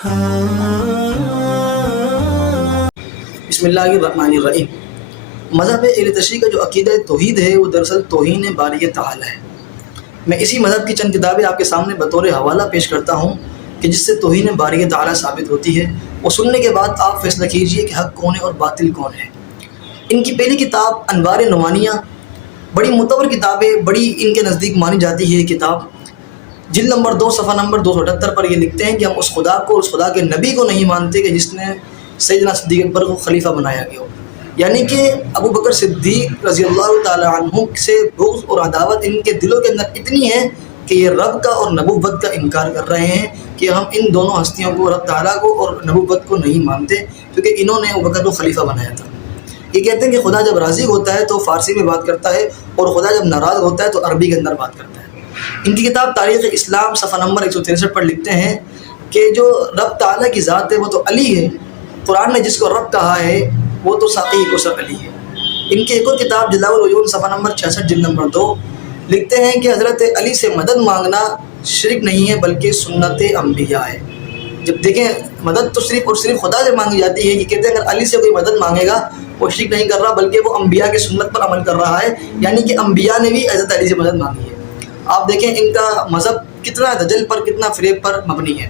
بسم اللہ الرحمن الرحیم۔ مذہب اہل تشیع کا جو عقیدہ توحید ہے وہ دراصل توہین باری تعالی ہے۔ میں اسی مذہب کی چند کتابیں آپ کے سامنے بطور حوالہ پیش کرتا ہوں کہ جس سے توہین باری تعالی ثابت ہوتی ہے۔ وہ سننے کے بعد آپ فیصلہ کیجئے کہ حق کون ہے اور باطل کون ہے۔ ان کی پہلی کتاب انوار نعمانیہ بڑی معتبر کتاب ہے، بڑی ان کے نزدیک مانی جاتی ہے یہ کتاب۔ جلد نمبر 2 صفحہ نمبر 278 پر یہ لکھتے ہیں کہ ہم اس خدا کو، اس خدا کے نبی کو نہیں مانتے کہ جس نے سیدنا صدیق اکبر کو خلیفہ بنایا گیا ہو۔ یعنی کہ ابو بکر صدیق رضی اللہ تعالی عنہ سے بغض اور عداوت ان کے دلوں کے اندر اتنی ہے کہ یہ رب کا اور نبوت کا انکار کر رہے ہیں کہ ہم ان دونوں ہستیوں کو، رب تعالیٰ کو اور نبوت کو نہیں مانتے، کیونکہ انہوں نے ابو بکر کو خلیفہ بنایا تھا۔ یہ کہتے ہیں کہ خدا جب راضی ہوتا ہے تو فارسی میں بات کرتا ہے، اور خدا جب ناراض ہوتا ہے تو عربی کے اندر بات کرتا ہے۔ ان کی کتاب تاریخ اسلام صفحہ نمبر 163 پر لکھتے ہیں کہ جو رب تعالیٰ کی ذات ہے وہ تو علی ہے، قرآن نے جس کو رب کہا ہے وہ تو ساقی کوثر علی ہے۔ ان کی ایک اور کتاب جلاء العیون صفحہ نمبر 66 جلد نمبر 2 لکھتے ہیں کہ حضرت علی سے مدد مانگنا شرک نہیں ہے بلکہ سنت انبیاء ہے۔ جب دیکھیں مدد تو صرف اور صرف خدا سے مانگی جاتی ہے، کہ کہتے ہیں اگر علی سے کوئی مدد مانگے گا وہ شرک نہیں کر رہا بلکہ وہ انبیاء کی سنت پر عمل کر رہا ہے، یعنی کہ انبیاء نے بھی حضرت علی سے مدد مانگی ہے۔ آپ دیکھیں ان کا مذہب کتنا دجل پر، کتنا فریب پر مبنی ہے۔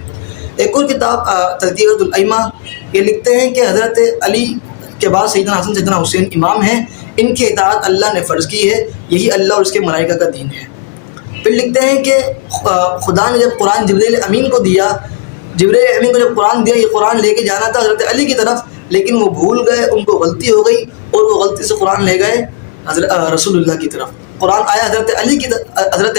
ایک اور کتاب تذکرۃ الائمہ، یہ لکھتے ہیں کہ حضرت علی کے بعد سیدنا حسن سیدنا حسین امام ہیں، ان کی اطاعت اللہ نے فرض کی ہے، یہی اللہ اور اس کے ملائکہ کا دین ہے۔ پھر لکھتے ہیں کہ خدا نے جب قرآن جبرائیل امین کو دیا، جبرائیل امین کو جب قرآن دیا، یہ قرآن لے کے جانا تھا حضرت علی کی طرف، لیکن وہ بھول گئے، ان کو غلطی ہو گئی اور وہ غلطی سے قرآن لے گئے رسول اللہ کی طرف۔ قرآن آیا حضرت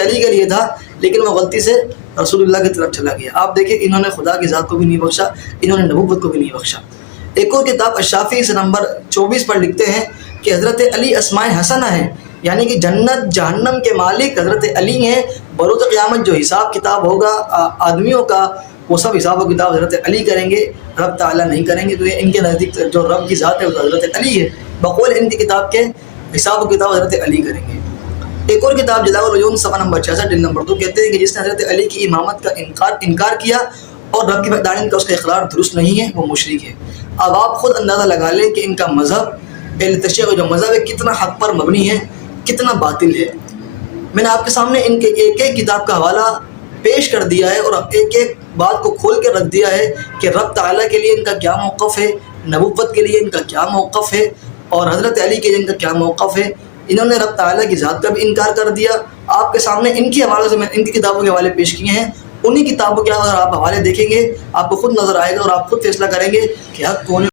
علی کے لیے تھا، لیکن وہ غلطی سے رسول اللہ کی طرف چلا گیا۔ آپ دیکھیں انہوں نے خدا کی ذات کو بھی نہیں بخشا، انہوں نے نبوت کو بھی نہیں بخشا۔ ایک اور کتاب الشافعی سے نمبر 24 پر لکھتے ہیں کہ حضرت علی اسماء حسنہ ہیں، یعنی کہ جنت جہنم کے مالک حضرت علی ہیں۔ بروز قیامت جو حساب کتاب ہوگا آدمیوں کا، وہ سب حساب و کتاب حضرت علی کریں گے، رب تعالیٰ نہیں کریں گے، تو یہ ان کے نزدیک جو رب کی ذات ہے وہ حضرت علی ہے، بقول ان کی کتاب کے حساب و کتاب حضرت علی کریں گے۔ ایک اور کتاب جلاء العیون صفحہ نمبر 66 جلد نمبر 2 کہتے ہیں کہ جس نے حضرت علی کی امامت کا انکار کیا اور رب کی وحدانیت کا اس کا اقرار درست نہیں ہے، وہ مشرک ہے۔ اب آپ خود اندازہ لگا لیں کہ ان کا مذہب، اہل تشیع کا جو مذہب ہے، کتنا حق پر مبنی ہے، کتنا باطل ہے۔ میں نے آپ کے سامنے ان کے ایک ایک کتاب کا حوالہ پیش کر دیا ہے اور ایک ایک بات کو کھول کے رکھ دیا ہے کہ رب تعالیٰ کے لیے ان کا کیا موقف ہے، نبوت کے لیے ان کا کیا موقف ہے، اور حضرت علی کے لیے ان کا کیا موقف ہے۔ انہوں نے رب تعالیٰ کی ذات کا بھی انکار کر دیا۔ آپ کے سامنے ان کی حوالے سے میں ان کی کتابوں کے حوالے پیش کیے ہیں، انہی کتابوں کے اگر آپ حوالے دیکھیں گے آپ کو خود نظر آئے گا اور آپ خود فیصلہ کریں گے کہ حق کون ہے